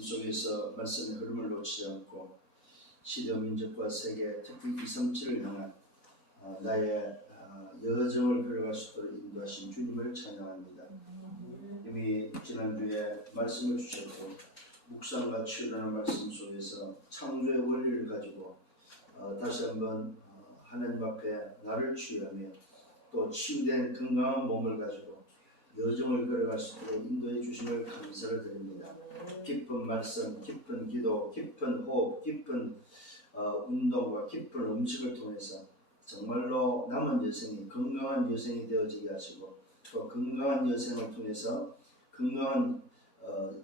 속에서 말씀의 흐름을 놓치지 않고 시대 민족과 세계 특히 237을 향한 나의 여정을 걸어갈 수 있도록 인도하신 주님을 찬양합니다. 이미 지난주에 말씀을 주셨고 묵상과 치유라는 말씀 속에서 창조의 원리를 가지고 다시 한번 하나님 앞에 나를 치유하며 또 치유된 건강한 몸을 가지고 여정을 걸어갈 수 있도록 인도해 주심을 감사를 드립니다. 깊은 말씀, 깊은 기도, 깊은 호흡, 깊은 운동과 깊은 음식을 통해서 정말로 남은 여생이 건강한 여생이 되어지게 하시고 또 건강한 여생을 통해서 건강한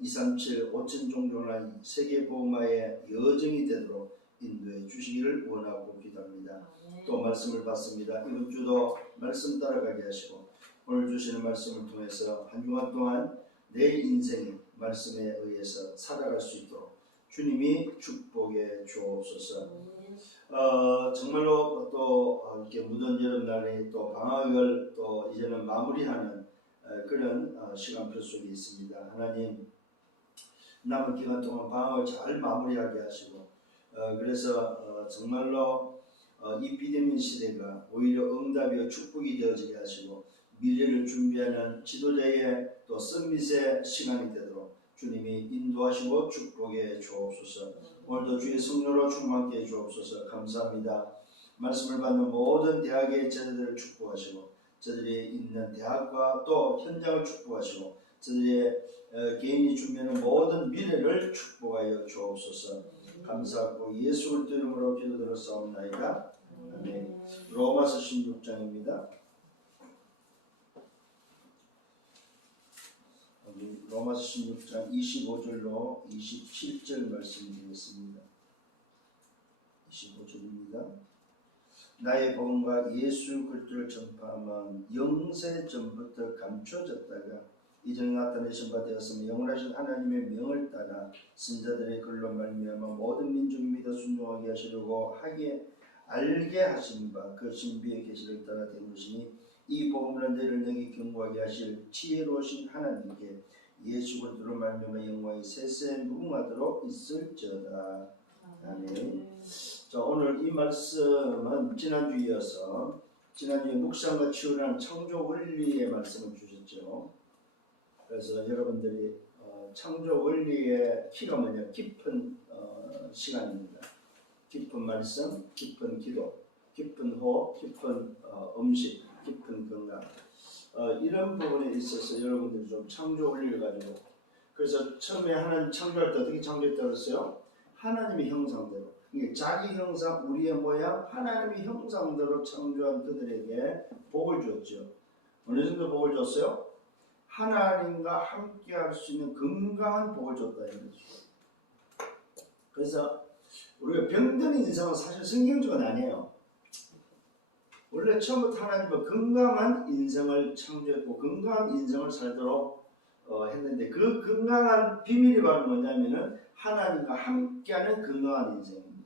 237 5천 종족의 세계복음화의 여정이 되도록 인도해 주시기를 원하고 기도합니다. 또 말씀을 받습니다. 이번 주도 말씀 따라가게 하시고 오늘 주시는 말씀을 통해서 한 주간 동안 내 인생이 말씀에 의해서 살아갈 수 있도록 주님이 축복해 주옵소서. 정말로 또 이렇게 무더운 여름날에 또 방학을 또 이제는 마무리하는 그런 시간표 속에 있습니다. 하나님 남은 기간 동안 방학을 잘 마무리하게 하시고 그래서 정말로 이 비대면 시대가 오히려 응답이요 축복이 되어지게 하시고 미래를 준비하는 지도자의 또 썸밋의 시간이 되도록 주님이 인도하시고 축복해 주옵소서. 오늘도 주의 성령으로 충만케 해 주옵소서. 감사합니다. 말씀을 받는 모든 대학의 제자들을 축복하시고 저들이 있는 대학과 또 현장을 축복하시고 저들의 개인이 준비하는 모든 미래를 축복하여 주옵소서. 감사하고 예수 그리스도 이름으로 기도드렸사옵나이다. 아멘. 로마서 16장입니다. 로마서 16장 25절로 27절 말씀드리겠습니다. 25절입니다. 나의 복음과 예수 그리스도를 전파함은 영세 전부터 감춰졌다가 이전에 나타내신 바 되었으며 영원하신 하나님의 명을 따라 선자들의 글로 말미암아 모든 민족이 믿어 순종하게 하시려고 하게 알게 하신 바 그 신비의 계시를 따라 된 것이니 이 복음을 너희를 능히 경고하게 하실 지혜로우신 하나님께 예수 그리스도로 말미암아 영광이 세세 무궁하도록 있을지어다. 아멘. 자, 오늘 이 말씀은 지난주에 이어서 지난주에 묵상과 치유라는 창조 원리의 말씀을 주셨죠. 그래서 여러분들이 창조 원리의 키가 뭐냐? 깊은 시간입니다. 깊은 말씀, 깊은 기도, 깊은 호흡, 깊은 음식, 깊은 건강. 이런 부분에 있어서 여러분들이 좀 창조 원리를 가지고 그래서 처음에 하나님 창조할 때 어떻게 창조했다고 했어요? 하나님의 형상대로. 그러니까 자기 형상, 우리의 모양, 하나님의 형상대로 창조한 그들에게 복을 주었죠. 어느 정도 복을 줬어요? 하나님과 함께 할 수 있는 건강한 복을 줬다 이거죠. 그래서 우리가 병든 인생은 사실 성경적은 아니에요. 원래 처음부터 하나님은 건강한 인생을 창조했고 건강한 인생을 살도록 했는데 그 건강한 비밀이 바로 뭐냐면은 하나님과 함께하는 건강한 인생입니다.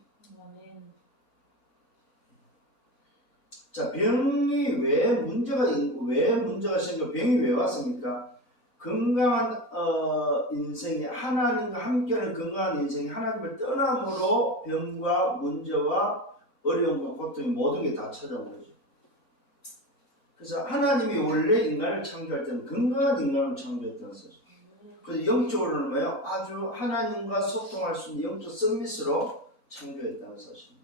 자, 병이 왜 문제가 생겨? 병이 왜 왔습니까? 건강한 인생이 하나님과 함께하는 건강한 인생이 하나님을 떠남으로 병과 문제와 어려움과 고통이 모든 게 다 찾아온 거죠. 그래서 하나님이 원래 인간을 창조할 때는 건강한 인간을 창조했다는 사실. 그래서 영적으로는 뭐예요? 아주 하나님과 소통할 수 있는 영적 서밋으로 창조했다는 사실입니다.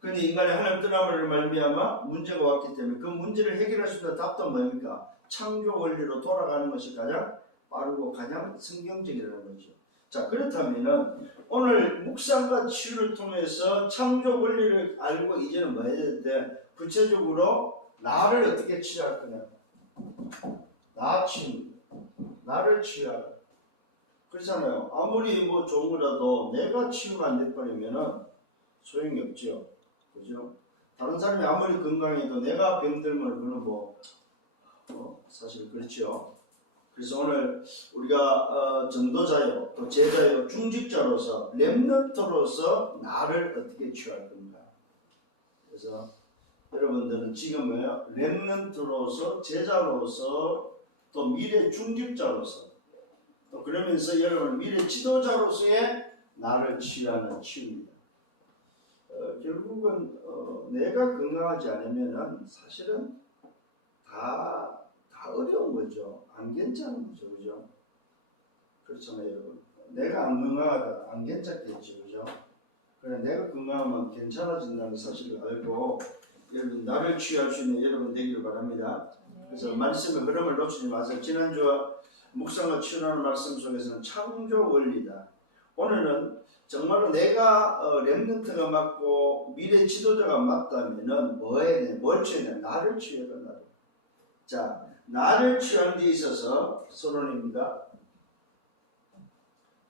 그런데 인간이 하나님 떠남으로 말미암아 문제가 왔기 때문에 그 문제를 해결할 수 있는 답도 뭡니까? 창조 원리로 돌아가는 것이 가장 빠르고 가장 성경적이라는 거죠. 자, 그렇다면은 오늘 묵상과 치유를 통해서 창조 원리를 알고 이제는 뭐 해야 되는데 구체적으로 나를 어떻게 치유할 거냐? 나 치유, 나를 치유하라. 그렇잖아요. 아무리 뭐 좋은 거라도 내가 치유가 안 돼버리면은 소용이 없죠. 그죠? 다른 사람이 아무리 건강해도 내가 병들면 그건 사실 그렇죠. 그래서 오늘 우리가 전도자요, 또 제자요, 중직자로서 렘넌트로서 나를 어떻게 치유할 건가? 그래서 여러분들은 지금 뭐예요? 렘넌트로서 제자로서 또 미래 중직자로서 또 그러면서 여러분 미래 지도자로서의 나를 치유하는 치유입니다. 결국은 내가 건강하지 않으면은 사실은 다 어려운 거죠. 안 괜찮은 거죠, 그죠? 그렇잖아요, 여러분. 내가 안 건강하다 안 괜찮겠죠, 그죠? 그래 내가 건강하면 괜찮아진다는 사실을 알고 여러분 나를 치유할 수 있는 여러분 되기를 바랍니다. 그래서 말씀의 흐름을 놓치지 마세요. 지난주와 묵상과 치유라는 말씀 속에서는 창조 원리다. 오늘은 정말로 내가 렘넌트가 맞고 미래 지도자가 맞다면은 뭐 해야 되냐? 뭘 치워야 되냐? 나를 치워야 된다. 자, 나를 치유하는 데 있어서 서론입니다.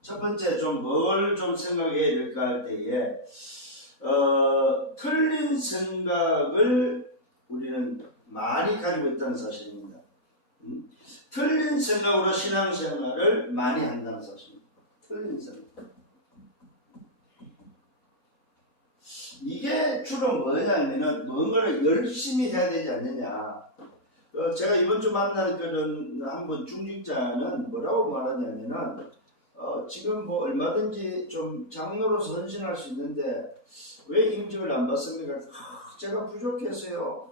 첫 번째 뭘 좀 생각해야 될까 할 때에 틀린 생각을 우리는 많이 가지고 있다는 사실입니다. 틀린 생각으로 신앙생활을 많이 한다는 사실입니다. 틀린 생각. 이게 주로 뭐냐면은 뭔가를 열심히 해야 되지 않느냐. 제가 이번 주 만난 그런 한번 중직자는 뭐라고 말하냐면은 지금 뭐 얼마든지 좀 장로로 선신할 수 있는데 왜 임직을 안 받습니까? 제가 부족해서요.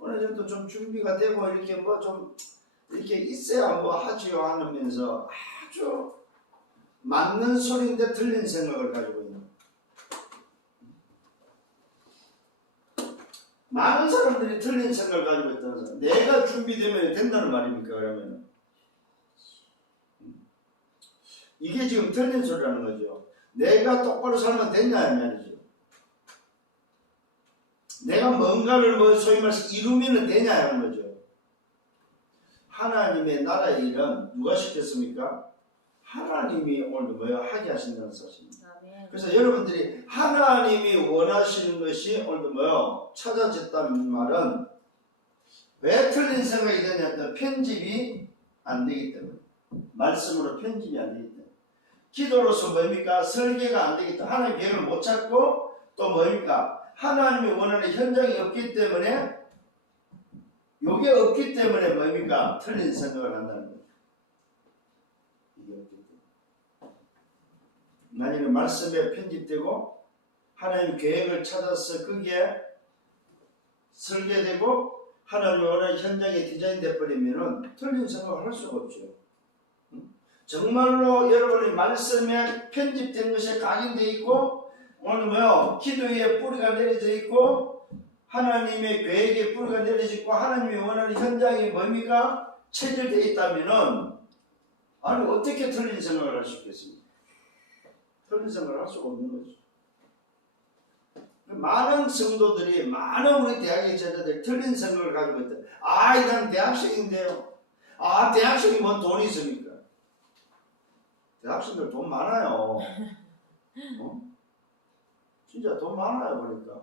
어느 정도 좀 준비가 되고 이렇게 뭐 좀 이렇게 있어야 뭐 하지요 하면서 아주 맞는 소리인데 틀린 생각을 가지고 있는. 많은 사람들이 틀린 생각을 가지고 있다는 사람. 내가 준비되면 된다는 말입니까? 그러면 이게 지금 틀린 소리라는 거죠. 내가 똑바로 살면 됐냐 이 말이죠. 내가 뭔가를 뭐 소위 말해서 이루면 되냐 하는 거죠. 하나님의 나라의 일은 누가 시켰습니까? 하나님이 오늘도 뭐요? 하게 하신다는 사실입니다. 그래서 여러분들이 하나님이 원하시는 것이 오늘도 뭐요? 찾아졌다는 말은 왜 틀린 생각이 되냐면 편집이 안 되기 때문에. 말씀으로 편집이 안 되기 때문에. 기도로서 뭡니까? 설계가 안 되기 때문에. 하나님 계획을 못 찾고 또 뭡니까? 하나님이 원하는 현장이 없기 때문에 요게 없기 때문에 뭡니까? 틀린 생각을 한다는 거예요. 이게 없기 때문에. 만약에 말씀에 편집되고 하나님 계획을 찾아서 거기에 설계되고 하나님이 원하는 현장에 디자인돼 버리면은 틀린 생각을 할 수가 없죠. 정말로 여러분이 말씀에 편집된 것이 각인되어 있고 오늘 뭐요? 기도에 뿌리가 내려져 있고 하나님의 계획에 뿌리가 내려져 있고 하나님이 원하는 현장이 뭡니까? 체질되어 있다면은 아니 어떻게 틀린 생각을 할 수 있겠습니까? 틀린 생각을 할 수가 없는 거죠. 많은 성도들이 많은 우리 대학의 제자들이 틀린 생각을 가지고 있다. 난 대학생인데요. 대학생이 뭔 돈이 있습니까? 대학생들 돈 많아요. 진짜 돈 많아요. 그러니까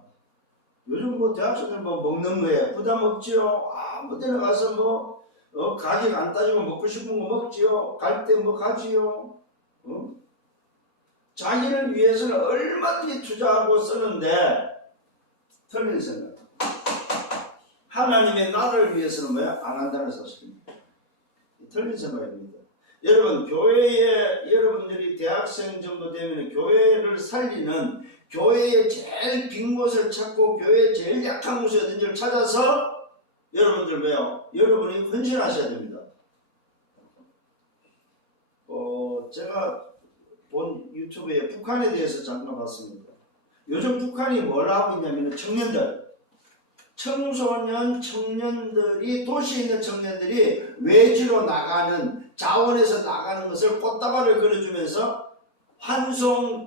요즘 뭐 대학생들 뭐 먹는 거에 부담 없지요. 아무 데나 가서 뭐 가격 안 따지고 먹고 싶은 거 먹지요. 갈 때 뭐 가지요. 자기를 위해서는 얼마든지 투자하고 쓰는데 틀린 생각. 하나님의 나를 위해서는 뭐야? 안 한다는 사실입니다. 틀린 생각입니다. 여러분 교회에 여러분들이 대학생 정도 되면 교회를 살리는 교회의 제일 빈 곳을 찾고 교회의 제일 약한 곳이 어딘지를 찾아서 여러분들 뭐요? 여러분이 헌신하셔야 됩니다. 제가 본 유튜브에 북한에 대해서 잠깐 봤습니다. 요즘 북한이 뭘 하고 있냐면 청년들이 도시에 있는 청년들이 외지로 나가는 자원에서 나가는 것을 꽃다발을 그려주면서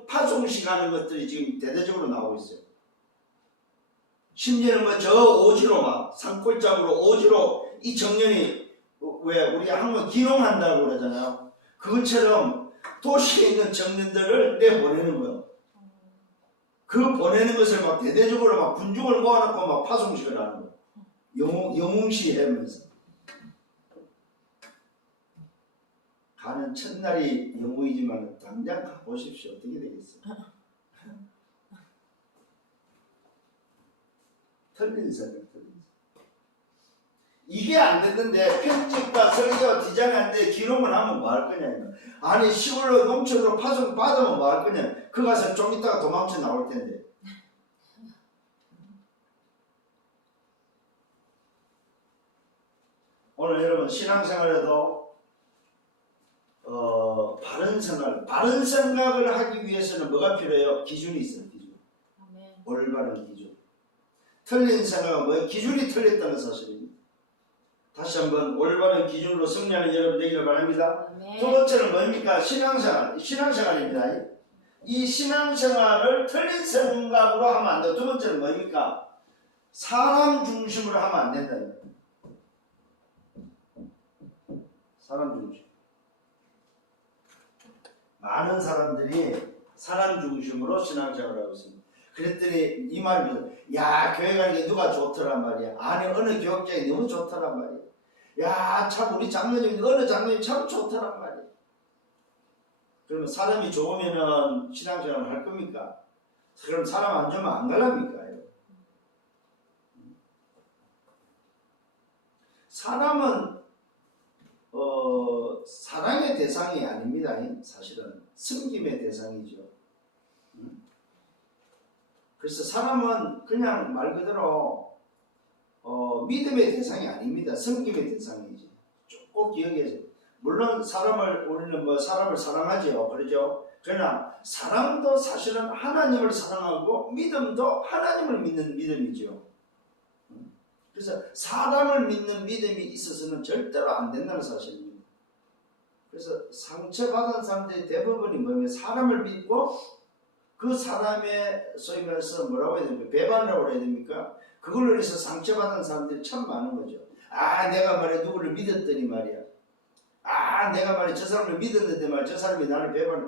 파송식 하는 것들이 지금 대대적으로 나오고 있어요. 심지어는 뭐 저 오지로 막 산골짜기로 오지로 이 청년이 왜 우리 한번 기농한다고 그러잖아요. 그것처럼 도시에 있는 청년들을 내보내는 거예요. 그 보내는 것을 막 대대적으로 막 군중을 모아놓고 막 파송식을 하는 거예요. 영웅시 하면서. 가는 첫날이 영웅이지만 당장 가보십시오. 어떻게 되겠어요? 틀린 생각. 이게 안 됐는데 편집과 설계와 디자인하는데 기록을 하면 뭐 할 거냐 이거. 아니 시골로 농촌으로 파송 받으면 뭐 할 거냐. 그 가서 좀 이따가 도망쳐 나올 텐데. 오늘 여러분 신앙생활에도 바른 생각을 하기 위해서는 뭐가 필요해요? 기준이 있어요. 기준. 아멘. 올바른 기준. 틀린 생각은 뭐예요? 기준이 틀렸다는 사실입니다. 다시 한번 올바른 기준으로 승리하는 여러분 되기를 바랍니다. 아멘. 두 번째는 뭡니까? 신앙생활입니다. 이 신앙생활을 틀린 생각으로 하면 안 돼요. 두 번째는 뭡니까? 사람 중심으로 하면 안 된다는 거예요. 사람 중심. 많은 사람들이 사람 중심으로 신앙생활을 하고 있습니다. 그랬더니 이 말입니다. 야, 교회 가는 게 누가 좋더란 말이야. 아니, 어느 교육장이 너무 좋더란 말이야. 야, 참 우리 장로님, 어느 장로님 참 좋더란 말이야. 그러면 사람이 좋으면은 신앙생활을 할 겁니까? 그럼 사람 안 좋으면 안 갈랍니까? 사람은 사랑의 대상이 아닙니다. 사실은 섬김의 대상이죠. 그래서 사람은 그냥 말 그대로 믿음의 대상이 아닙니다. 섬김의 대상이지. 꼭 기억해야죠. 물론 우리는 사람을 사랑하죠. 그러죠. 그러나 사랑도 사실은 하나님을 사랑하고 믿음도 하나님을 믿는 믿음이죠. 그래서 사람을 믿는 믿음이 있어서는 절대로 안 된다는 사실입니다. 그래서 상처받은 사람들이 대부분이 뭐냐면 사람을 믿고 그 사람의 소위 말해서 뭐라고 해야 됩니까? 배반이라고 해야 됩니까? 그걸로 인해서 상처받은 사람들이 참 많은 거죠. 아, 내가 말이야 누구를 믿었더니 말이야. 아, 내가 말이야 저 사람을 믿었는데 말이야 저 사람이 나를 배반해.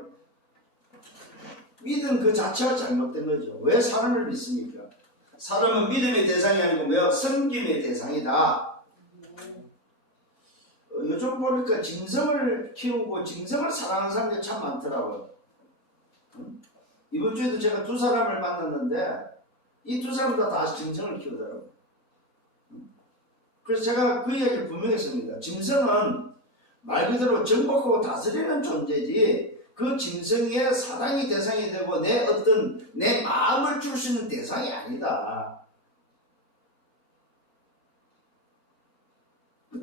믿음 그 자체가 잘못된 거죠. 왜 사람을 믿습니까? 사람은 믿음의 대상이 아니고 뭐야? 섬김의 대상이다. 요즘 보니까 짐승을 키우고 짐승을 사랑하는 사람들이 참 많더라고요. 이번 주에도 제가 두 사람을 만났는데 이 두 사람 다 짐승을 키우더라고요. 그래서 제가 그 이야기를 분명히 했습니다. 짐승은 말 그대로 정복하고 다스리는 존재지 그 짐승의 사랑이 대상이 되고 내 마음을 줄 수 있는 대상이 아니다.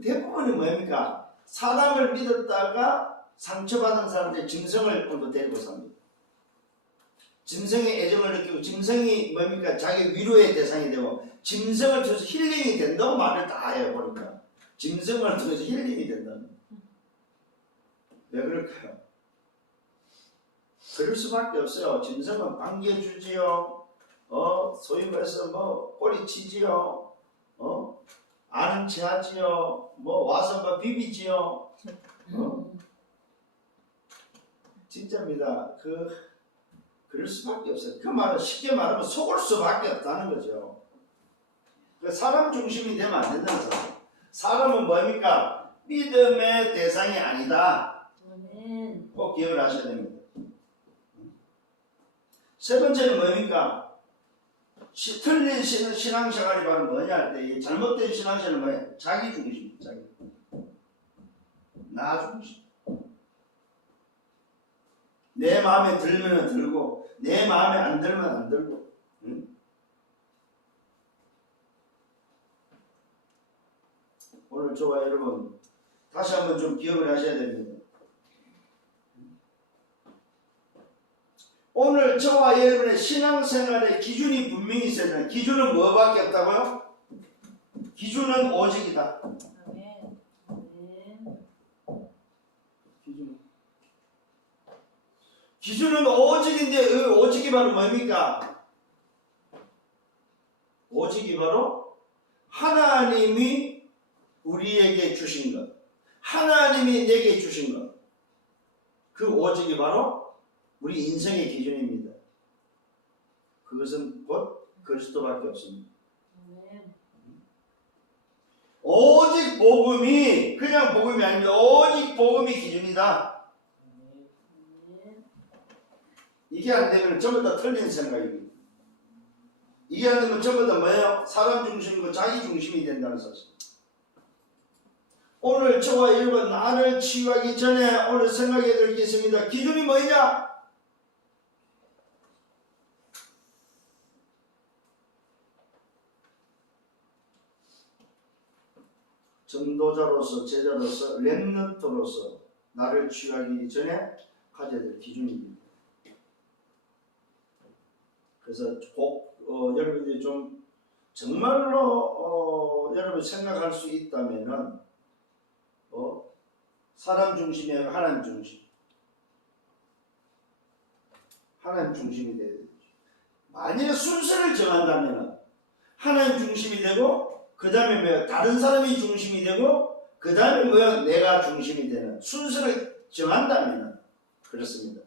대부분이 뭡니까? 사람을 믿었다가 상처받은 사람들이 짐승을 오늘 데리고 삽니다. 짐승의 애정을 느끼고 짐승이 뭡니까? 자기 위로의 대상이 되고 짐승을 통해서 힐링이 된다고 말을 다 해요. 보니까 짐승을 통해서 힐링이 된다는. 왜 그럴까요? 그럴 수밖에 없어요. 짐승은 반겨주지요. 소위 말해서 꼬리치지요. 아는 체하지요. 와서 비비지요. 진짜입니다. 그럴 수밖에 없어요. 그 말은 쉽게 말하면 속을 수밖에 없다는 거죠. 사람 중심이 되면 안 된다는 거죠. 사람은 뭡니까? 믿음의 대상이 아니다. 꼭 기억을 하셔야 됩니다. 세 번째는 뭡니까? 틀린 신앙생활이 바로 뭐냐 할 때 잘못된 신앙생활은 뭐예요? 자기 중심, 나 중심. 내 마음에 들면 들고 내 마음에 안 들면 안 들고. 응? 오늘 저와 여러분 다시 한번 좀 기억을 하셔야 됩니다. 오늘 저와 여러분의 신앙생활의 기준이 분명히 있어야 돼요. 기준은 뭐밖에 없다고요? 기준은 오직이다. 기준은 오직인데 그 오직이 바로 뭡니까? 오직이 바로 하나님이 우리에게 주신 것, 하나님이 내게 주신 것, 그 오직이 바로 우리 인생의 기준입니다. 그것은 곧 그리스도밖에 없습니다. 오직 복음이 그냥 복음이 아닙니다. 오직 복음이 기준이다. 이게 안 되면 전부 다 틀린 생각입니다. 이게 안 되면 전부 다 뭐예요? 사람 중심이고 자기 중심이 된다는 사실. 오늘 저와 여러분 나를 치유하기 전에 오늘 생각해야 될 게 있습니다. 기준이 뭐냐? 전도자로서, 제자로서, 렘넌트로서 나를 치유하기 전에 가져야 될 기준입니다. 그래서 꼭 여러분들이 좀 정말로 여러분 생각할 수 있다면은 사람 중심이 아니라 하나님 중심. 하나님 중심이 돼야 되죠. 만약에 순서를 정한다면 하나님 중심이 되고 그 다음에 뭐야? 다른 사람이 중심이 되고 그 다음에 뭐야? 내가 중심이 되는 순서를 정한다면 그렇습니다.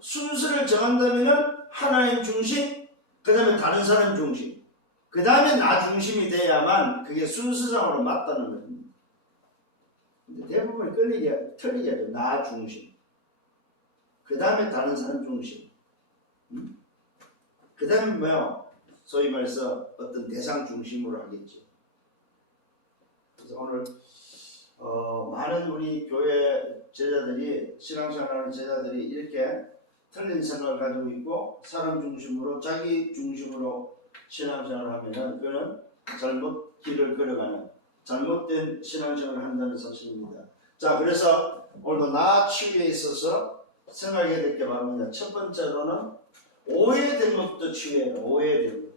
순서를 정한다면 하나님 중심, 그 다음에 다른 사람 중심, 그 다음에 나 중심이 돼야만 그게 순서상으로 맞다는 겁니다. 근데 대부분 틀리게 하죠. 나 중심, 그 다음에 다른 사람 중심, 그 다음에 뭐요? 소위 말해서 어떤 대상 중심으로 하겠죠. 그래서 오늘 많은 우리 교회 제자들이, 신앙생활하는 제자들이 이렇게 틀린 생각을 가지고 있고 사람 중심으로, 자기 중심으로 신앙생활을 하면은 그거는 잘못 길을 걸어가는 잘못된 신앙생활을 한다는 사실입니다. 자, 그래서 오늘도 나 치유에 있어서 생각해야 될 게 많습니다. 첫 번째로는 오해된 것부터 치유해요. 오해된 것.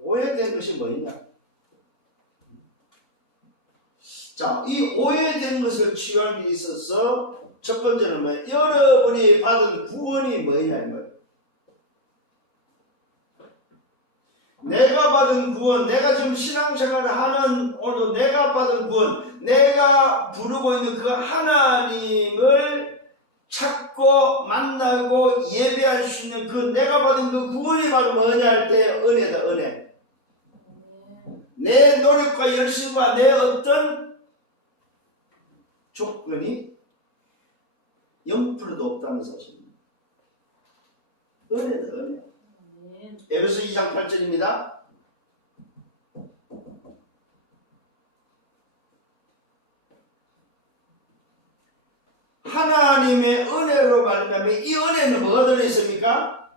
오해된 것이 뭐냐? 자, 이 오해된 것을 치유하기 있어서 첫 번째는 뭐예요? 여러분이 받은 구원이 뭐냐? 내가 받은 구원, 내가 지금 신앙생활을 하는 오늘도 내가 받은 구원, 내가 부르고 있는 그 하나님을 찾고 만나고 예배할 수 있는 그 내가 받은 그 구원이 바로 뭐냐 할 때 은혜다, 은혜. 내 노력과 열심과 내 어떤 조건이 0%도 없다는 사실입니다. 은혜다, 은혜. 에베소 2장 8절입니다. 하나님의 은혜로 말미암아 이 은혜는 뭐가 들어있습니까?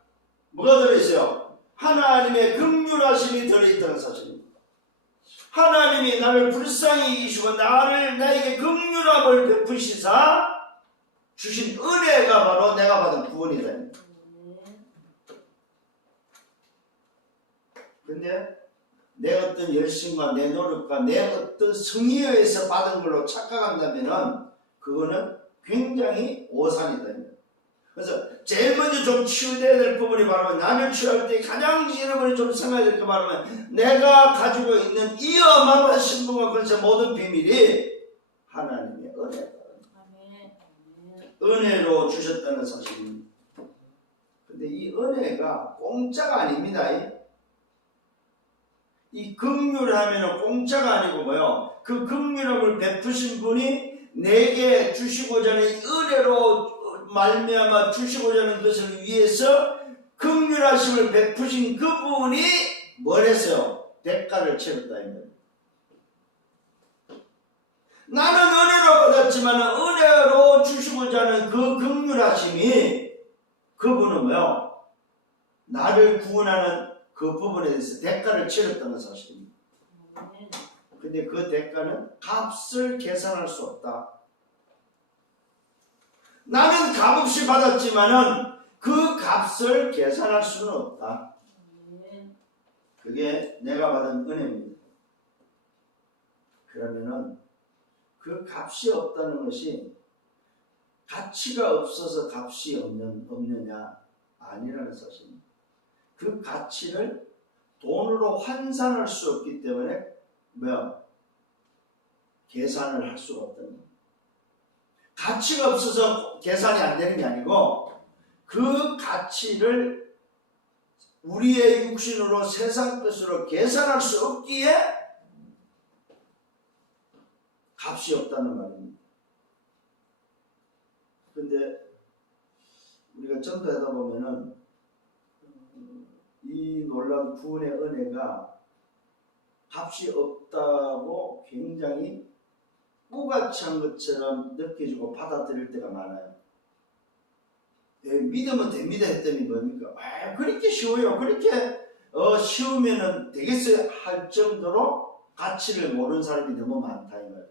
뭐가 들어있어요? 하나님의 긍휼하심이 들어있다는 사실입니다. 하나님이 나를 불쌍히 여기시고 나에게 긍휼함을 베푸시사 주신 은혜가 바로 내가 받은 구원이다. 근데 내 어떤 열심과 내 노력과 내 어떤 성의에 의해서 받은 걸로 착각한다면은 그거는 굉장히 오산이다. 그래서 제일 먼저 좀 치유돼야 될 부분이 바로 나를 치유할 때 가장 여러분이 좀 생각해야 될 게 바로 내가 가지고 있는 이 어마어마한 신분과 권세 모든 비밀이 하나님의 은혜다. 은혜로 주셨다는 사실입니다. 근데 이 은혜가 공짜가 아닙니다. 이 긍휼하면 공짜가 아니고 뭐요? 그 긍휼함을 베푸신 분이 내게 주시고자 하는 은혜로 말미암아 주시고자 하는 것을 위해서 긍휼하심을 베푸신 그분이 뭘 했어요? 대가를 치렀다. 나는 은혜로 받았지만 은혜로 주시고자 하는 그 긍휼하심이 그분은 뭐요? 나를 구원하는 그 부분에 대해서 대가를 치렀다는 사실입니다. 근데 그 대가는 값을 계산할 수 없다. 나는 값없이 받았지만은 그 값을 계산할 수는 없다. 그게 내가 받은 은혜입니다. 그러면은 그 값이 없다는 것이 가치가 없어서 값이 없느냐? 아니라는 사실입니다. 그 가치를 돈으로 환산할 수 없기 때문에 계산을 할 수가 없다는 겁니다. 가치가 없어서 계산이 안 되는 게 아니고 그 가치를 우리의 육신으로 세상 것으로 계산할 수 없기에 값이 없다는 말입니다. 그런데 우리가 전도하다 보면은 이 놀라운 구원의 은혜가 값이 없다고 굉장히 무가치한 것처럼 느껴지고 받아들일 때가 많아요. 믿으면 됩니다 했더니 뭡니까? 그렇게 쉬워요. 그렇게 쉬우면은 되겠어요 할 정도로 가치를 모르는 사람이 너무 많다 이 말이에요.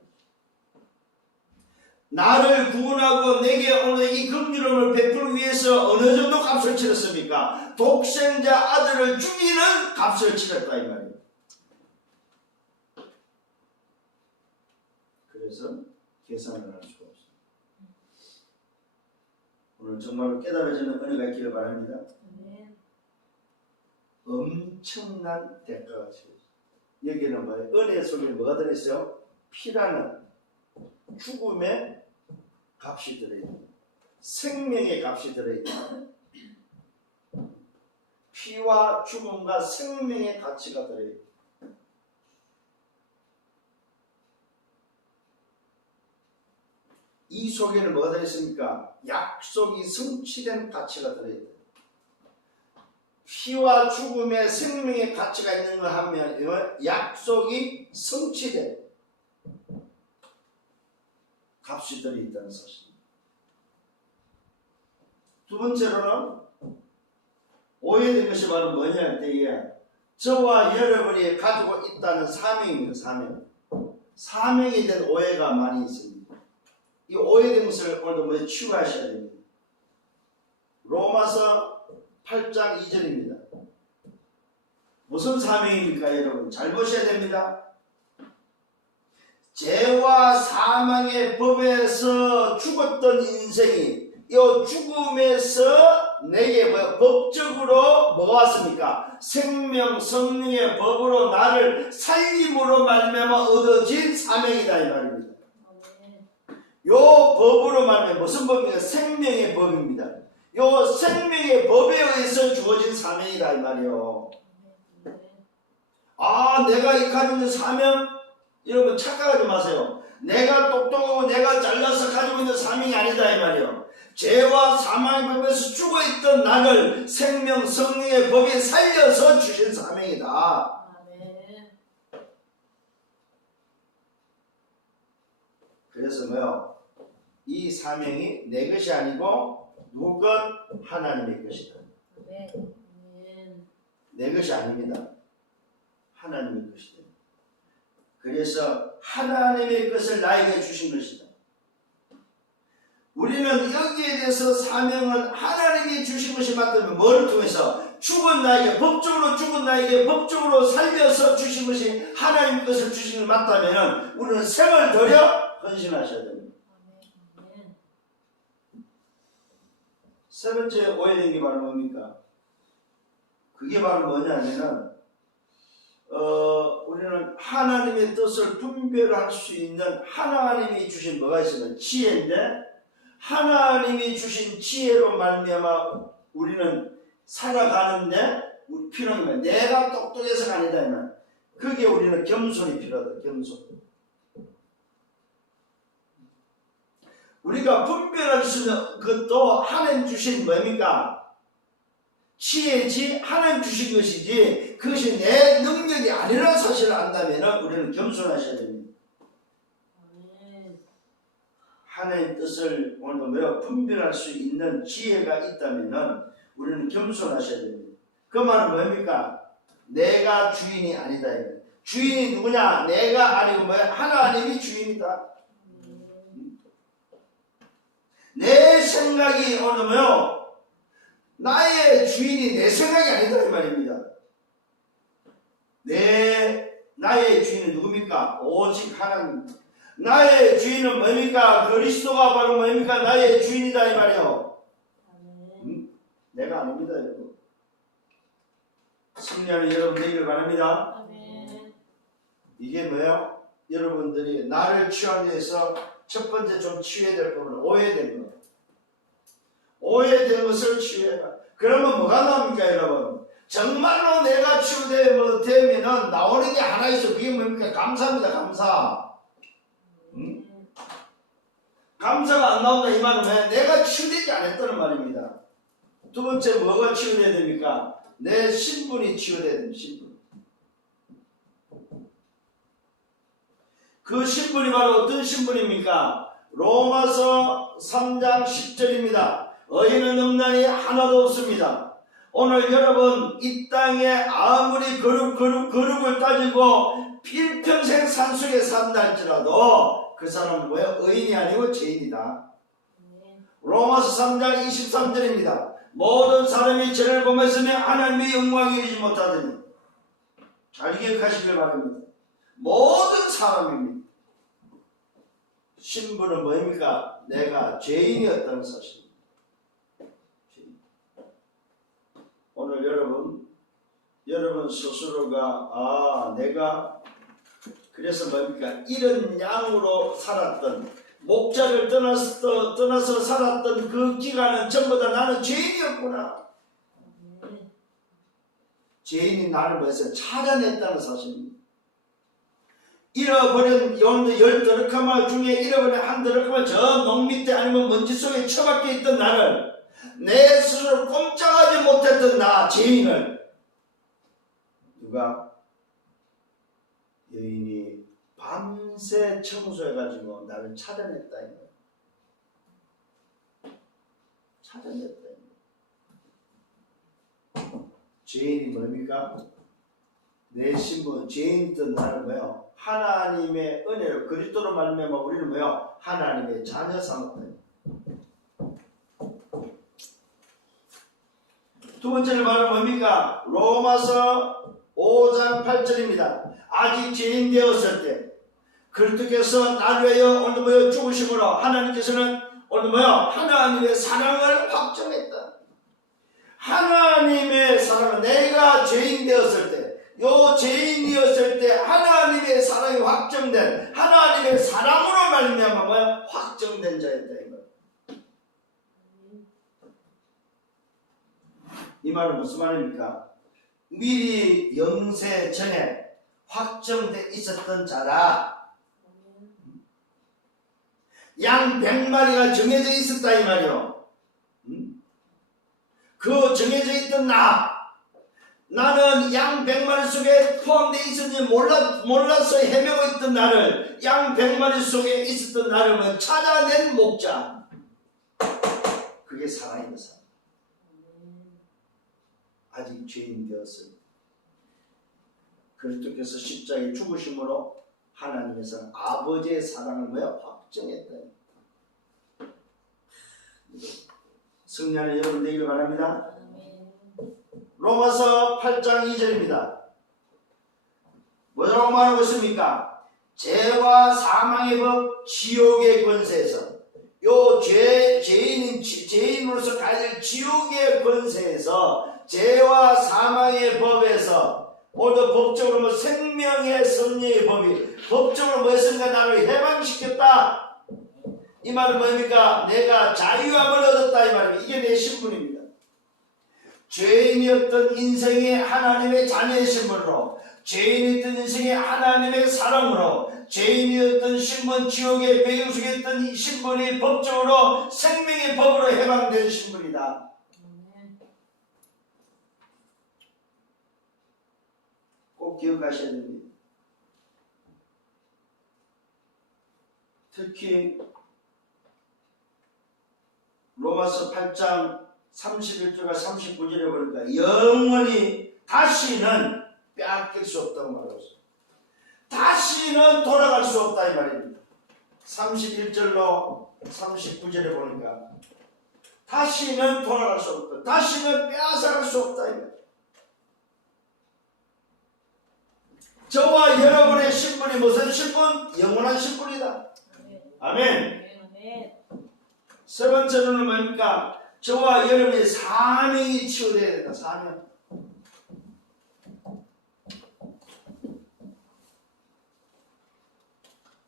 나를 구원하고 내게 오늘 이 긍휼함을 베풀기 위해서 어느 정도 값을 치렀습니까? 독생자 아들을 죽이는 값을 치렀다 이 말이에요. 그래서 계산을 할 수가 없어요. 오늘 정말로 깨달아지는 은혜가 있기를 바랍니다. 엄청난 대가가 치러졌어요. 여기는 뭐예요? 은혜 속에 뭐가 들어있어요? 피라는 죽음의 값이 들어있다. 생명의 값이 들어있다. 피와 죽음과 생명의 가치가 들어있다. 이 속에는 뭐가 들어있습니까? 약속이 성취된 가치가 들어있다. 피와 죽음의 생명의 가치가 있는 거 하면 약속이 성취된 값이 들어있다는 사실입니다. 두 번째로는 오해된 것이 바로 뭐냐 할 때에 저와 여러분이 가지고 있다는 사명입니다. 사명에 대한 오해가 많이 있습니다. 이 오해된 것을 오늘도 먼저 치유하셔야 됩니다. 로마서 8장 2절입니다. 무슨 사명입니까 여러분? 잘 보셔야 됩니다. 죄와 사망의 법에서 죽었던 인생이 이 죽음에서 내게 법적으로 뭐가 왔습니까? 생명 성령의 법으로 나를 살림으로 말미암아 얻어진 사명이다 이 말입니다. 요 법으로 말하면 무슨 법입니까? 생명의 법입니다. 요 생명의 법에 의해서 주어진 사명이다 이 말이요. 내가 이 가지고 있는 사명, 여러분 착각하지 마세요. 내가 똑똑하고 내가 잘나서 가지고 있는 사명이 아니다 이 말이요. 죄와 사망의 법에서 죽어있던 나를 생명 성령의 법에 살려서 주신 사명이다. 그래서 뭐요? 이 사명이 내 것이 아니고 누구 것? 하나님의 것이다. 내 것이 아닙니다. 하나님의 것이다. 그래서 하나님의 것을 나에게 주신 것이다. 우리는 여기에 대해서 사명은 하나님이 주신 것이 맞다면 뭐를 통해서? 죽은 나에게 법적으로 살려서 주신 것이 하나님의 것을 주신 것이 맞다면 우리는 생을 들여 헌신하셔야 됩니다. 세 번째 오해된 게 바로 뭡니까? 그게 바로 뭐냐면은 우리는 하나님의 뜻을 분별할 수 있는 하나님이 주신 뭐가 있으면 지혜인데 하나님이 주신 지혜로 말미암아 우리는 살아가는데 우리 필요한 건 내가 똑똑해서가 아니다. 그게 우리는 겸손이 필요하다. 겸손. 우리가 분별할 수 있는 것도 하나님 주신 뭡니까? 지혜지 하나님 주신 것이지 그것이 내 능력이 아니라는 사실을 안다면 우리는 겸손하셔야 됩니다. 하나님 뜻을 오늘도 분별할 수 있는 지혜가 있다면 우리는 겸손하셔야 됩니다. 그 말은 뭡니까? 내가 주인이 아니다. 주인이 누구냐? 내가 아니고 하나님이 주인이다. 내 생각이 오늘 나의 주인이 내 생각이 아니다 이 말입니다. 나의 주인은 누굽니까? 오직 하나님. 나의 주인은 뭡니까? 그리스도가 바로 뭡니까? 나의 주인이다 이 말이요. 내가 아닙니다 여러분. 승리하는 여러분 되기를 바랍니다. 이게 뭐예요? 여러분들이 나를 치유하기 위해서 첫 번째 좀 치유해야 될 부분은 오해된 것. 오해된 것을 치유해라. 그러면 뭐가 나옵니까 여러분? 정말로 내가 치유되면 나오는 게 하나 있어. 그게 뭡니까? 감사입니다. 감사. 감사가 안 나온다 이 말은 왜? 내가 치유되지 않았다는 말입니다. 두 번째 뭐가 치유돼야 됩니까? 내 신분이 치유돼야 됩니다. 신분. 그 신분이 바로 어떤 신분입니까? 로마서 3장 10절입니다. 의인은 없나니 하나도 없습니다. 오늘 여러분 이 땅에 아무리 거룩을 따지고 필평생 산속에 산다 할지라도 그 사람은 뭐예요? 의인이 아니고 죄인이다. 로마서 3장 23절입니다. 모든 사람이 죄를 범했으며 하나님의 영광에 이르지 못하더니, 잘 기억하시길 바랍니다. 모든 사람입니다. 신분은 뭐입니까? 내가 죄인이었다는 사실입니다. 오늘 여러분 스스로가 내가 그래서 뭡니까? 이런 양으로 살았던, 목자를 떠나서 살았던 그 기간은 전부 다 나는 죄인이었구나. 죄인이 나를 뭐해서 찾아냈다는 사실입니다. 잃어버린 열 더럭하마 중에 잃어버린 한 더럭하마 저 농 밑에 아니면 먼지 속에 처박혀 있던 나를, 내 스스로 꼼짝하지 못했던 나 죄인을 누가? 여인이 밤새 청소해가지고 나를 찾아냈다 이거예요. 찾아냈다 이거예요. 죄인이 뭡니까? 내 신분, 죄인이던 나를 뭐요? 하나님의 은혜로 그리스도로 말미암아 우리는 뭐요? 하나님의 자녀 삼았다. 두 번째는 바로 뭡니까? 로마서 5장 8절입니다. 아직 죄인 되었을 때 그리스도께서 나를 위하여 오늘 뭐요? 죽으심으로 하나님께서는 오늘 뭐요? 하나님의 사랑을 확정했다. 하나님의 사랑은 내가 죄인 되었을 때, 요 죄인이었을 때 하나님의 사랑이 확정된, 하나님의 사랑으로 말미암아 뭐야? 확정된 자였다 이거. 이 말은 무슨 말입니까? 미리 영세 전에 확정돼 있었던 자라. 양 100마리가 정해져 있었다 이 말이요. 그 정해져 있던 나는 양 100마리 속에 포함되어 있었는지 몰라서 헤매고 있던 나를, 양 100마리 속에 있었던 나를 찾아낸 목자. 그게 사랑인 사람. 아직 죄인 되었을 때 그리스도께서 십자가에 죽으심으로 하나님의 사랑, 아버지의 사랑을 뭐야? 확정했다. 승리하는 여러분 되기를 바랍니다. 로마서 8장 2절입니다. 뭐라고 말하고 있습니까? 죄와 사망의 법, 지옥의 권세에서, 요 죄인으로서 가질 지옥의 권세에서, 죄와 사망의 법에서, 오늘 법적으로 뭐 생명의 섭리의 법이 법적으로 뭐 했습니까? 나를 해방시켰다. 이 말은 뭡니까? 내가 자유함을 얻었다 이 말입니다. 이게 내 신분입니다. 죄인이었던 인생의 하나님의 자녀의 신분으로, 죄인이었던 인생의 하나님의 사랑으로, 죄인이었던 신분, 지옥의 배경 속에 있던 이 신분이 법적으로 생명의 법으로 해방된 신분이다. 꼭 기억하셔야 됩니다. 특히 로마서 8장 31절과 39절에 보니까 영원히 다시는 빼앗길 수 없다고 말하고 있어요. 다시는 돌아갈 수 없다 이 말입니다. 31절로 39절에 보니까 다시는 돌아갈 수 없다. 다시는 빼앗아갈 수 없다 이 말입니다. 저와 여러분의 신분이 무슨 신분? 영원한 신분이다. 아멘. 세 번째로는 뭡니까? 저와 여러분의 사명이 치유되어야 된다. 사명.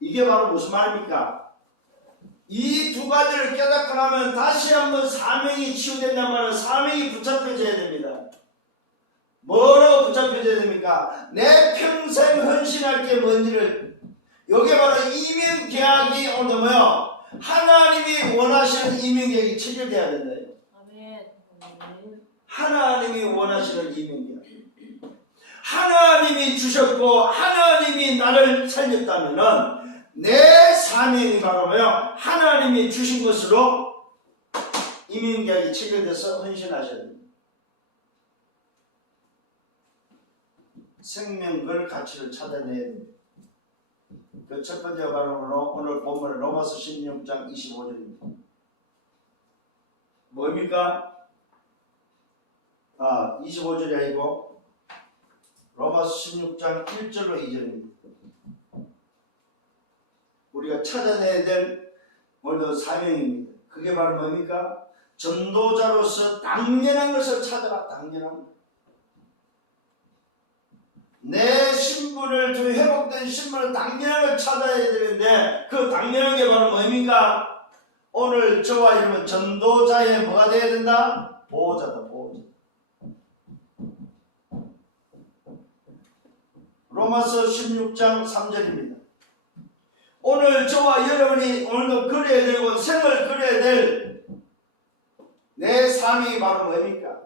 이게 바로 무슨 말입니까? 이 두 가지를 깨닫고 나면 다시 한번 사명이 치유된다는 말은 사명이 붙잡혀져야 됩니다. 뭐로 붙잡혀져야 됩니까? 내 평생 헌신할 게 뭔지를, 이게 바로 이민계약이 오늘 뭐요? 하나님이 원하시는 이민계약이 체결돼야 된다. 하나님이 원하시는 이민계약. 하나님이 주셨고 하나님이 나를 살렸다면은 내 사명이 바로 뭐요? 하나님이 주신 것으로 이민계약이 체결돼서 헌신하셔야 됩니다. 생명걸 가치를 찾아내야 됩니다. 그 첫 번째 바로 오늘 본문 로마서 16장 25절입니다. 뭡니까? 25절이 아니고 로마서 16장 1절로 2절입니다. 우리가 찾아내야 될 오늘도 사명입니다. 그게 바로 뭡니까? 전도자로서 당연한 것을 찾아라. 당연한 것. 내 신분을 좀 회복된 신분을 당연한 걸 찾아야 되는데 그 당연한 게 바로 뭡니까? 오늘 저와 여러분 전도자의 뭐가 돼야 된다? 보호자다. 보호자. 로마서 16장 3절입니다. 오늘 저와 여러분이 오늘도 그려야 되고 생을 그려야 될 내 삶이 바로 뭡니까?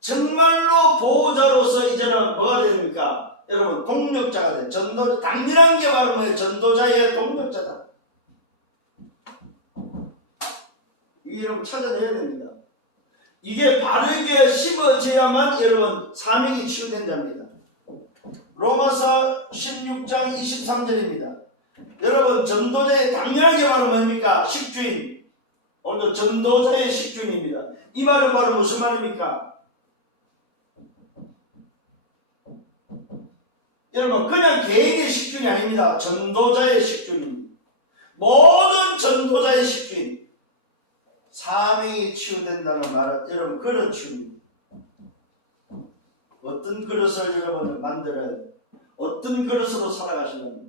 정말로 보호자로서 이제는 뭐가 됩니까? 여러분 동력자가 돼. 전도 당연한 게 바로 뭐예요? 전도자의 동력자다. 이게 여러분 찾아내야 됩니다. 이게 바르게 심어져야만 여러분 사명이 치유된 자입니다. 로마서 16장 23절입니다. 여러분 전도자의 당연한 게 바로 뭡니까? 식주인. 오늘도 전도자의 식주인입니다. 이 말은 바로 무슨 말입니까? 여러분 그냥 개인의 식주인이 아닙니다. 전도자의 식주인입니다. 모든 전도자의 식주인. 사명이 치유된다는 말은 여러분 그런 치유입니다. 어떤 그릇을 여러분을 만들어야 돼요. 어떤 그릇으로 살아가시려면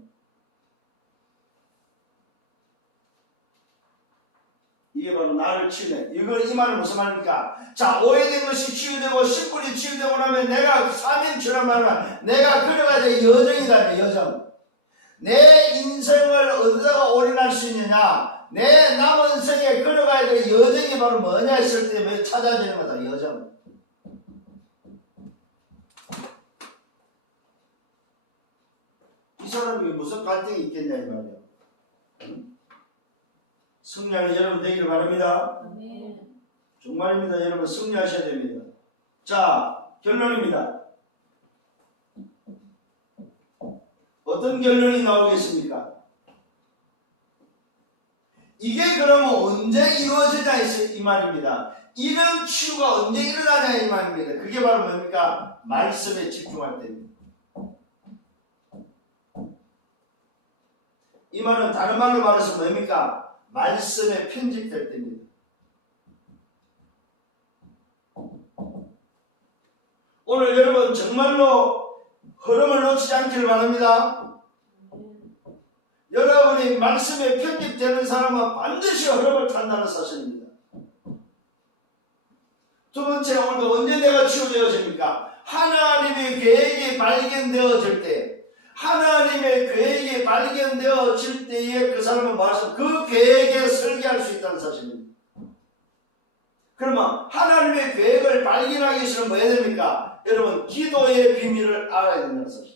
이게 바로 나를 치유해. 이 말은 무슨 말입니까? 자, 오해된 것이 치유되고 신분이 치유되고 나면 내가 사명치유란 말은 내가 걸어가야 될 여정이다. 여정. 내 인생을 어디다가 올인할 수 있느냐? 내 남은 생에 걸어가야 될 여정이 바로 뭐냐 했을 때 찾아지는 거다. 여정. 이 사람이 무슨 갈등이 있겠냐 이 말이에요. 승리하는 여러분 되기를 바랍니다. 정말입니다. 여러분 승리하셔야 됩니다. 자, 결론입니다. 어떤 결론이 나오겠습니까? 이게 그러면 언제 이루어지냐 이 말입니다. 이런 치유가 언제 일어나냐 이 말입니다. 그게 바로 뭡니까? 말씀에 집중할 때입니다. 이 말은 다른 말로 말해서 뭡니까? 말씀에 편집될 때입니다. 오늘 여러분 정말로 흐름을 놓치지 않기를 바랍니다. 여러분이 말씀에 편집되는 사람은 반드시 흐름을 탄다는 사실입니다. 두 번째, 오늘 언제 내가 치유되어집니까? 하나님의 계획이 발견되어질 때, 하나님의 계획이 발견되어질 때에 그 사람은 말씀 그 계획에 설계할 수 있다는 사실입니다. 그러면 하나님의 계획을 발견하기 위해서는 뭐 해야 됩니까? 여러분 기도의 비밀을 알아야 된다는 사실.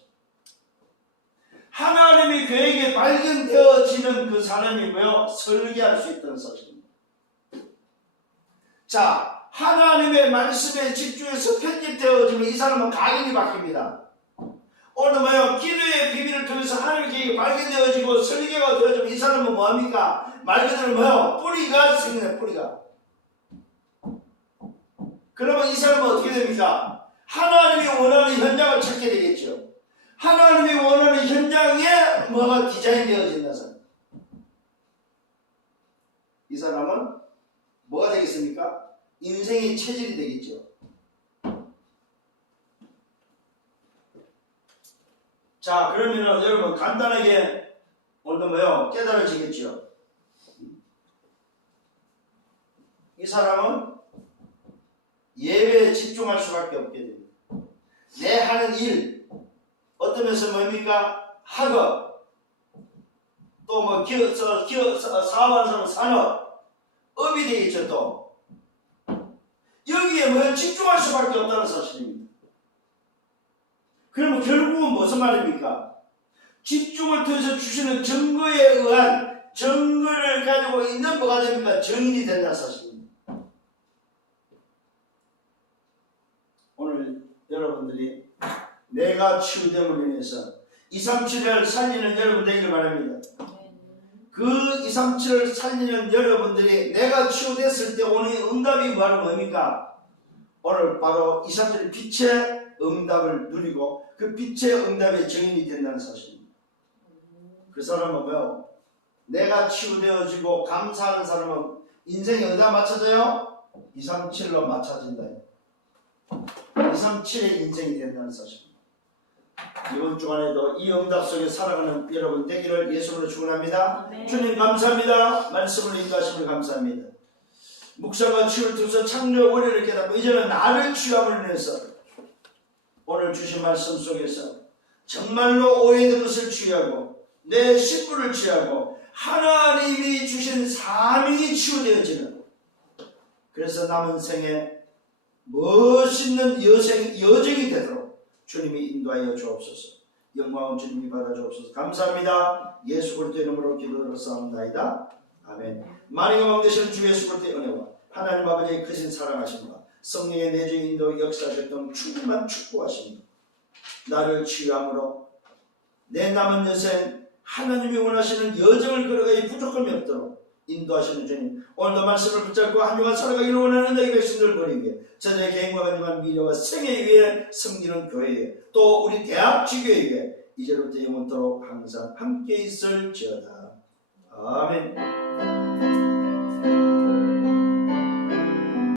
하나님의 계획이 발견되어지는 그 사람이고요. 설계할 수 있다는 사실입니다. 자, 하나님의 말씀에 집중해서 편집되어지면 이 사람은 각인이 바뀝니다. 오늘 뭐요? 기도의 비밀을 통해서 하나님의 계획이 발견되어지고 설계가 되어지면 이 사람은 뭐합니까? 말 그대로 뭐요? 뿌리가 생겨요. 뿌리가. 그러면 이 사람은 어떻게 됩니까? 하나님이 원하는 현장을 찾게 되겠죠. 하나님이 원하는 현장에 뭐가 디자인되어진다. 이 사람은 뭐가 되겠습니까? 인생의 체질이 되겠죠. 자, 그러면은 여러분 간단하게 오늘도 뭐요? 깨달아지겠죠. 이 사람은 예배에 집중할 수밖에 없게 됩니다. 내 하는 일, 어떤 면에서 뭡니까? 학업, 또 뭐 사업하는 사람은 산업, 업이 되겠죠. 또 여기에 뭐 집중할 수밖에 없다는 사실입니다. 그러면 결국은 무슨 말입니까? 집중을 통해서 주시는 증거에 의한 증거를 가지고 있는 뭐가 됩니까? 증인이 된다는 사실입니다. 오늘 여러분들이 내가 치유됨으로 인해서 237을 살리는 여러분 되기를 바랍니다. 그 237을 살리는 여러분들이 내가 치유됐을 때 오는 응답이 바로 뭡니까? 오늘 바로 237의 빛의 응답을 누리고 그 빛의 응답의 증인이 된다는 사실입니다. 그 사람은 뭐요? 내가 치유되어지고 감사하는 사람은 인생이 어디다 맞춰져요? 237로 맞춰진다. 237의 인생이 된다는 사실입니다. 이번 주간에도 이 응답 속에 살아가는 여러분 되기를 예수로 축원합니다. 주님 감사합니다. 말씀을 인도하심을 감사합니다. 묵상과 치유를 통해서 창조의 원리를 깨닫고 이제는 나를 치유함을 인해서 오늘 주신 말씀 속에서 정말로 오해된 것을 치유하고 내 신분을 치유하고 하나님이 주신 사명이 치유되어지는, 그래서 남은 생에 멋있는 여정이 되도록 주님이 인도하여 주옵소서. 영광은 주님이 받아 주옵소서. 감사합니다. 예수 그리스도의 이름으로 기도드렸사옵나이다. 아멘. 만왕의 왕 되시는 주 예수 그리스도의 은혜와 하나님 아버지의 크신 사랑하심과 성령의 내주 인도 역사적동 충만한 축복하심과 나를 치유함으로 내 남은 여생 하나님이 원하시는 여정을 걸어가기 부족함이 없도록 인도하시는 주님, 오늘도 말씀을 붙잡고 한 주간 살아가기를 원하는 너희 백성들 보내게 저들의 개인과 간절한 미래와 생애 위에 섬기는 교회에 또 우리 대학 지교회에 이제로부터 영원토록 항상 함께 있을지어다. 아멘.